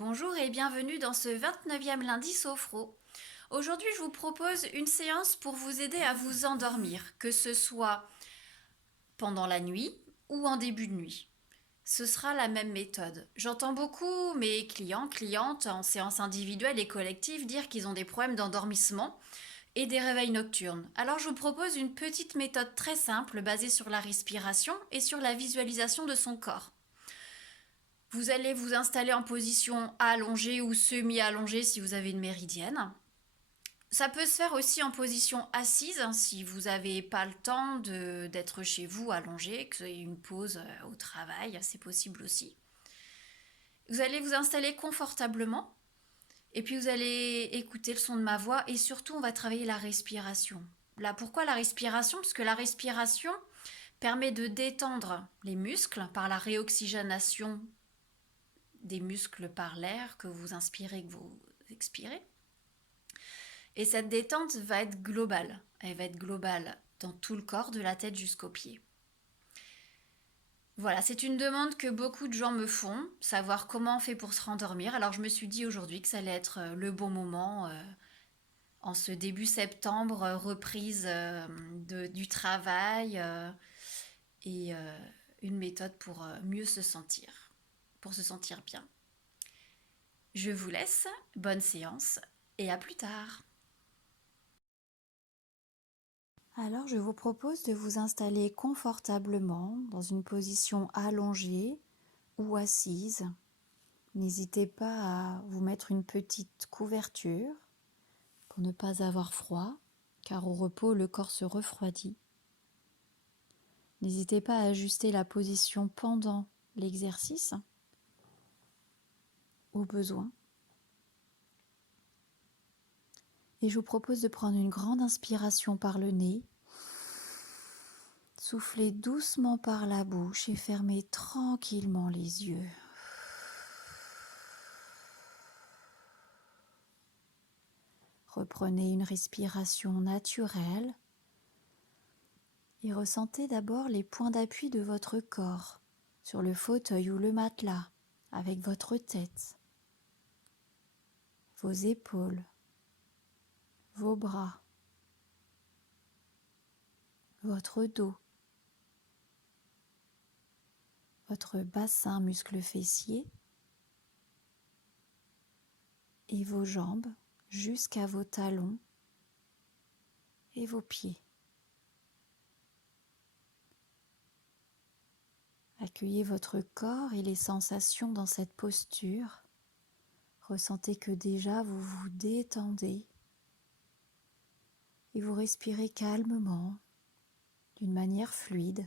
Bonjour et bienvenue dans ce 29e lundi Sophro. Aujourd'hui, je vous propose une séance pour vous aider à vous endormir, que ce soit pendant la nuit ou en début de nuit. Ce sera la même méthode. J'entends beaucoup mes clients, clientes en séance individuelle et collective dire qu'ils ont des problèmes d'endormissement et des réveils nocturnes. Alors je vous propose une petite méthode très simple basée sur la respiration et sur la visualisation de son corps. Vous allez vous installer en position allongée ou semi-allongée si vous avez une méridienne. Ça peut se faire aussi en position assise si vous n'avez pas le temps d'être chez vous allongé, que vous ayez une pause au travail, c'est possible aussi. Vous allez vous installer confortablement et puis vous allez écouter le son de ma voix et surtout on va travailler la respiration. Là, pourquoi la respiration? Parce que la respiration permet de détendre les muscles par la réoxygénation des muscles par l'air que vous inspirez et que vous expirez. Et cette détente va être globale. Elle va être globale dans tout le corps, de la tête jusqu'aux pieds. Voilà, c'est une demande que beaucoup de gens me font, savoir comment on fait pour se rendormir. Alors je me suis dit aujourd'hui que ça allait être le bon moment, en ce début septembre, reprise du travail et une méthode pour mieux se sentir, pour se sentir bien. Je vous laisse, bonne séance et à plus tard. Alors je vous propose de vous installer confortablement dans une position allongée ou assise. N'hésitez pas à vous mettre une petite couverture pour ne pas avoir froid, car au repos le corps se refroidit. N'hésitez pas à ajuster la position pendant l'exercice au besoin. Et je vous propose de prendre une grande inspiration par le nez. Soufflez doucement par la bouche et fermez tranquillement les yeux. Reprenez une respiration naturelle et ressentez d'abord les points d'appui de votre corps sur le fauteuil ou le matelas avec votre tête, vos épaules, vos bras, votre dos, votre bassin muscle fessier et vos jambes jusqu'à vos talons et vos pieds. Accueillez votre corps et les sensations dans cette posture. Ressentez que déjà vous vous détendez et vous respirez calmement, d'une manière fluide.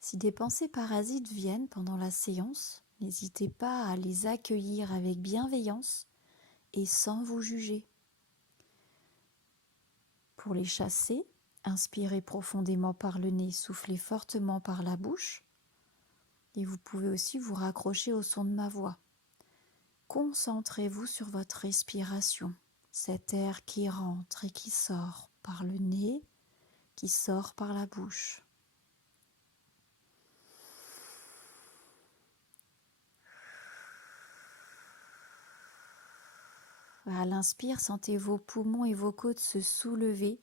Si des pensées parasites viennent pendant la séance, n'hésitez pas à les accueillir avec bienveillance et sans vous juger. Pour les chasser, inspirez profondément par le nez, soufflez fortement par la bouche et vous pouvez aussi vous raccrocher au son de ma voix. Concentrez-vous sur votre respiration, cet air qui rentre et qui sort par le nez, qui sort par la bouche. À l'inspire, sentez vos poumons et vos côtes se soulever.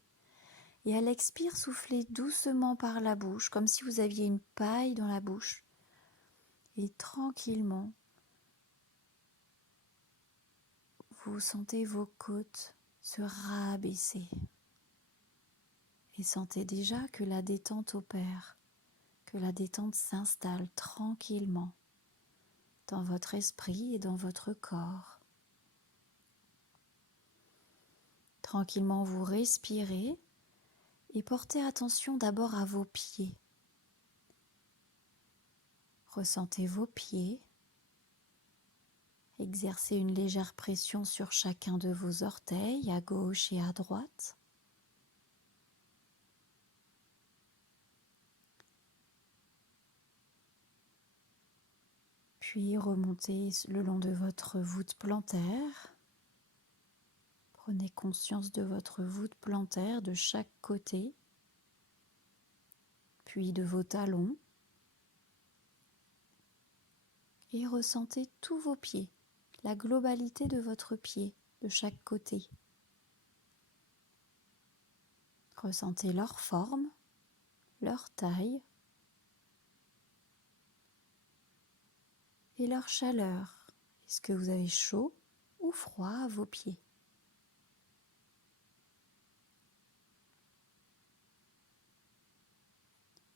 Et à l'expire, soufflez doucement par la bouche, comme si vous aviez une paille dans la bouche. Et tranquillement, vous sentez vos côtes se rabaisser. Et sentez déjà que la détente opère, que la détente s'installe tranquillement dans votre esprit et dans votre corps. Tranquillement, vous respirez et portez attention d'abord à vos pieds. Ressentez vos pieds. Exercez une légère pression sur chacun de vos orteils, à gauche et à droite. Puis remontez le long de votre voûte plantaire. Prenez conscience de votre voûte plantaire de chaque côté, puis de vos talons et ressentez tous vos pieds, la globalité de votre pied de chaque côté. Ressentez leur forme, leur taille et leur chaleur. Est-ce que vous avez chaud ou froid à vos pieds?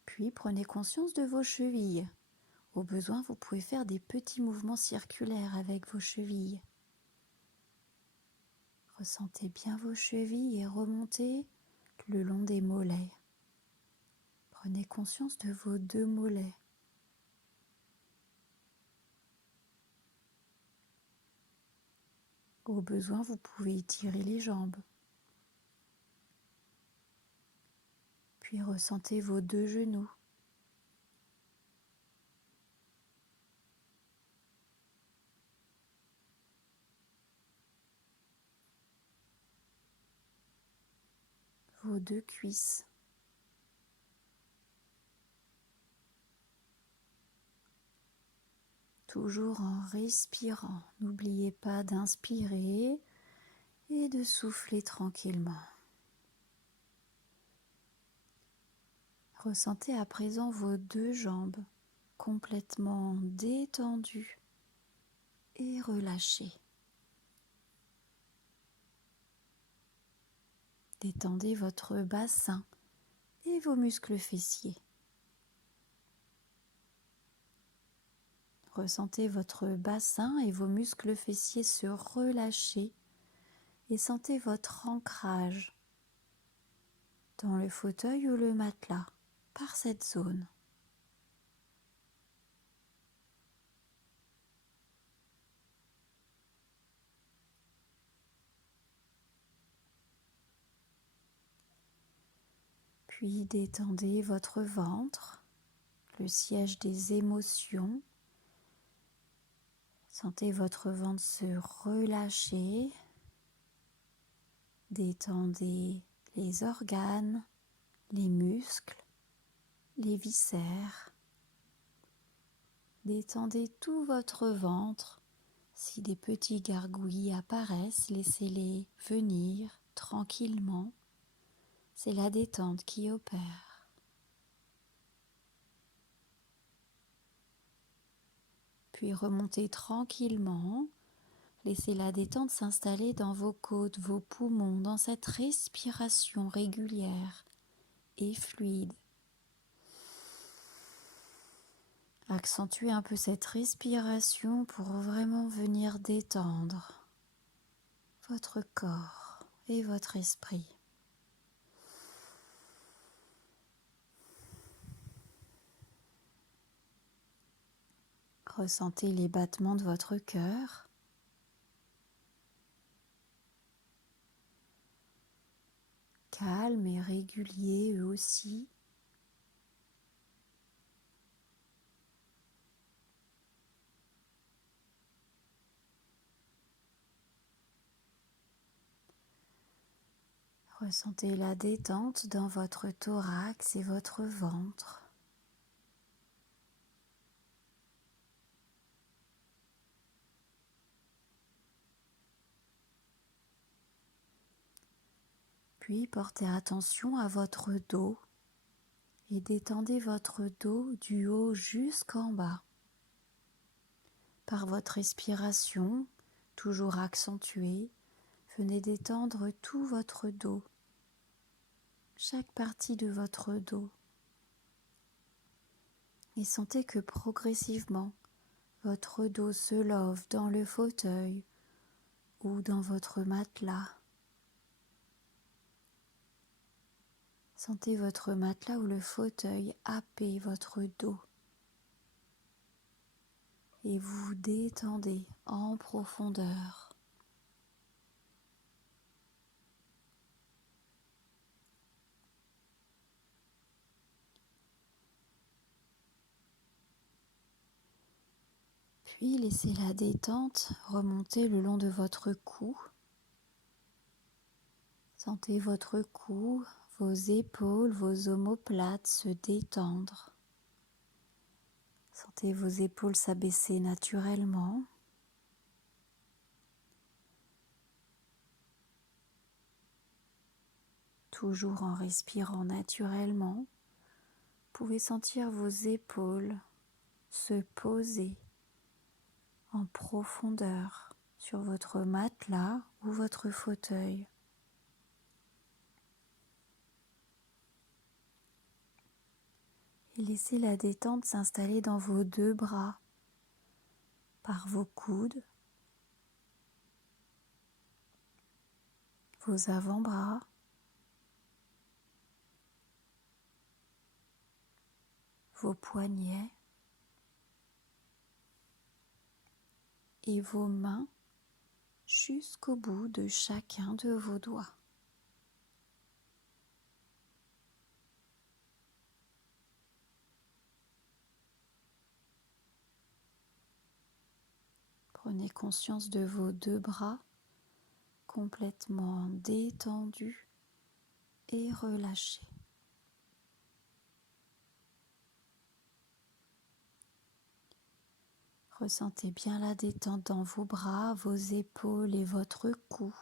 Puis prenez conscience de vos chevilles. Au besoin, vous pouvez faire des petits mouvements circulaires avec vos chevilles. Ressentez bien vos chevilles et remontez le long des mollets. Prenez conscience de vos 2 mollets. Au besoin, vous pouvez étirer les jambes. Puis ressentez vos 2 genoux. Vos 2 cuisses. Toujours en respirant. N'oubliez pas d'inspirer et de souffler tranquillement. Ressentez à présent vos 2 jambes complètement détendues et relâchées. Détendez votre bassin et vos muscles fessiers. Ressentez votre bassin et vos muscles fessiers se relâcher et sentez votre ancrage dans le fauteuil ou le matelas par cette zone. Puis détendez votre ventre, le siège des émotions. Sentez votre ventre se relâcher. Détendez les organes, les muscles, les viscères. Détendez tout votre ventre. Si des petits gargouillis apparaissent, laissez-les venir tranquillement. C'est la détente qui opère. Puis remontez tranquillement. Laissez la détente s'installer dans vos côtes, vos poumons, dans cette respiration régulière et fluide. Accentuez un peu cette respiration pour vraiment venir détendre votre corps et votre esprit. Ressentez les battements de votre cœur. Calmes et réguliers eux aussi. Ressentez la détente dans votre thorax et votre ventre. Puis portez attention à votre dos et détendez votre dos du haut jusqu'en bas. Par votre respiration, toujours accentuée, venez détendre tout votre dos, chaque partie de votre dos. Et sentez que progressivement, votre dos se love dans le fauteuil ou dans votre matelas. Sentez votre matelas ou le fauteuil happer votre dos. Et vous vous détendez en profondeur. Puis laissez la détente remonter le long de votre cou. Sentez votre cou, vos épaules, vos omoplates se détendre. Sentez vos épaules s'abaisser naturellement. Toujours en respirant naturellement, vous pouvez sentir vos épaules se poser en profondeur sur votre matelas ou votre fauteuil. Et laissez la détente s'installer dans vos deux bras, par vos coudes, vos avant-bras, vos poignets et vos mains jusqu'au bout de chacun de vos doigts. Prenez conscience de vos deux bras complètement détendus et relâchés. Ressentez bien la détente dans vos bras, vos épaules et votre cou.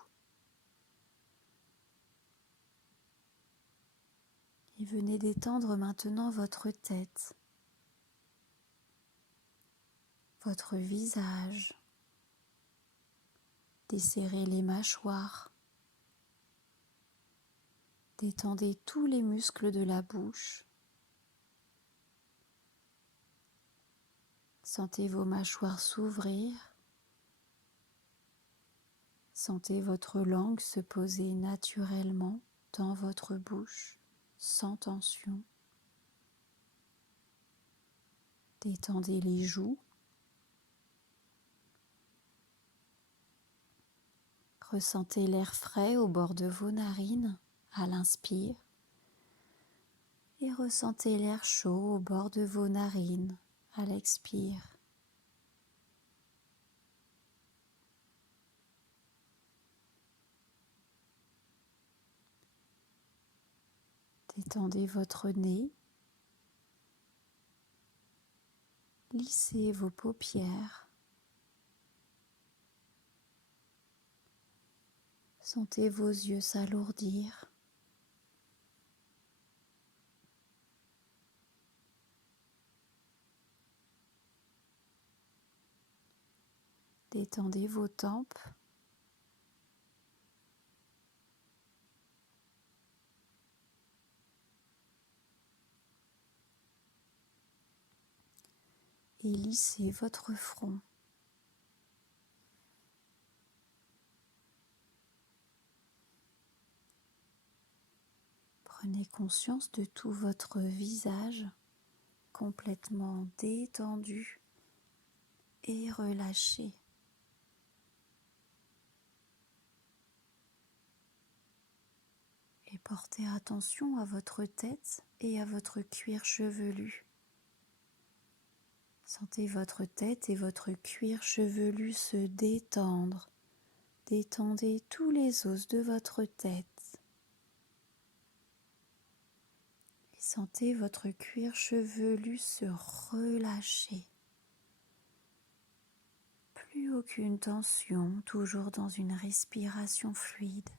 Et venez détendre maintenant votre tête, votre visage. Desserrez les mâchoires. Détendez tous les muscles de la bouche. Sentez vos mâchoires s'ouvrir. Sentez votre langue se poser naturellement dans votre bouche, sans tension. Détendez les joues. Ressentez l'air frais au bord de vos narines à l'inspire et ressentez l'air chaud au bord de vos narines à l'expire. Détendez votre nez. Lissez vos paupières. Sentez vos yeux s'alourdir. Détendez vos tempes. Et lissez votre front. Prenez conscience de tout votre visage complètement détendu et relâché. Et portez attention à votre tête et à votre cuir chevelu. Sentez votre tête et votre cuir chevelu se détendre. Détendez tous les os de votre tête. Et sentez votre cuir chevelu se relâcher. Plus aucune tension, toujours dans une respiration fluide.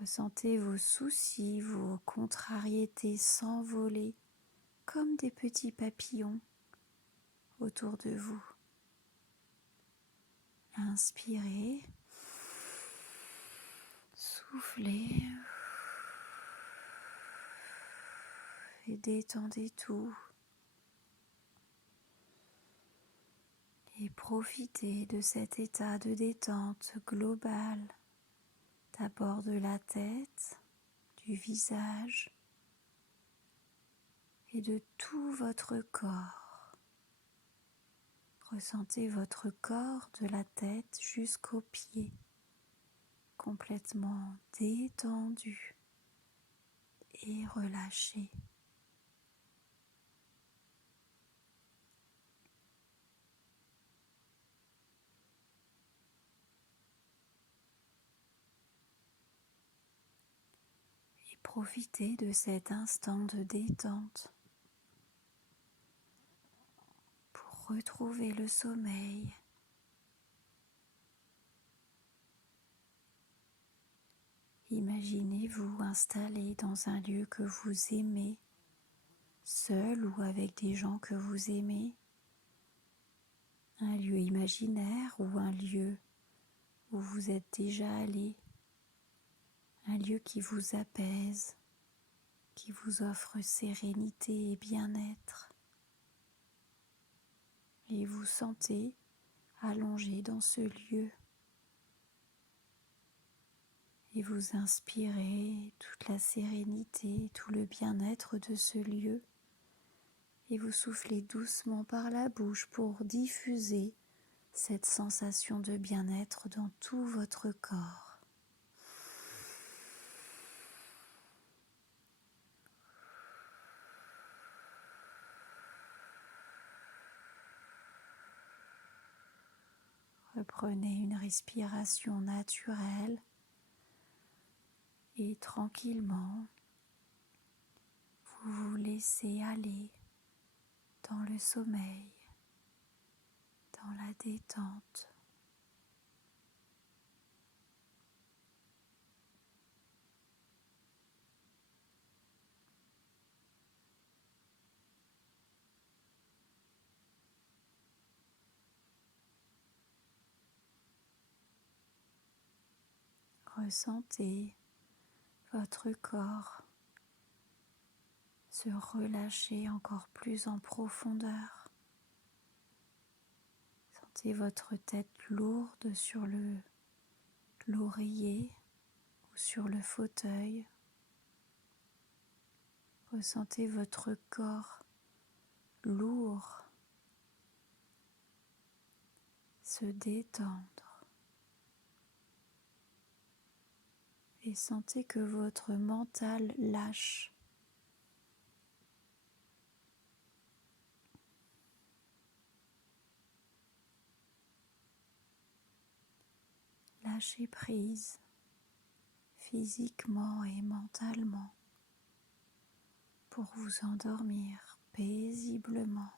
Ressentez vos soucis, vos contrariétés s'envoler comme des petits papillons autour de vous. Inspirez, soufflez et détendez tout. Et profitez de cet état de détente globale, d'abord de la tête, du visage et de tout votre corps. Ressentez votre corps de la tête jusqu'aux pieds, complètement détendu et relâché. Et Profitez de cet instant de détente pour retrouver le sommeil. Imaginez-vous installé dans un lieu que vous aimez, seul ou avec des gens que vous aimez, un lieu imaginaire ou un lieu où vous êtes déjà allé, un lieu qui vous apaise, qui vous offre sérénité et bien-être. Et vous sentez allongé dans ce lieu. Et vous inspirez toute la sérénité, tout le bien-être de ce lieu. Et vous soufflez doucement par la bouche pour diffuser cette sensation de bien-être dans tout votre corps. Reprenez une respiration naturelle et tranquillement, vous vous laissez aller dans le sommeil, dans la détente. Ressentez votre corps se relâcher encore plus en profondeur. Sentez votre tête lourde sur l'oreiller ou sur le fauteuil. Ressentez votre corps lourd se détendre. Et sentez que votre mental lâche. Lâchez prise physiquement et mentalement pour vous endormir paisiblement.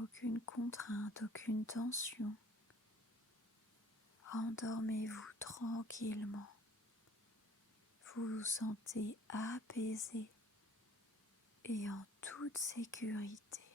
Aucune contrainte, aucune tension. Endormez-vous tranquillement. Vous vous sentez apaisé et en toute sécurité.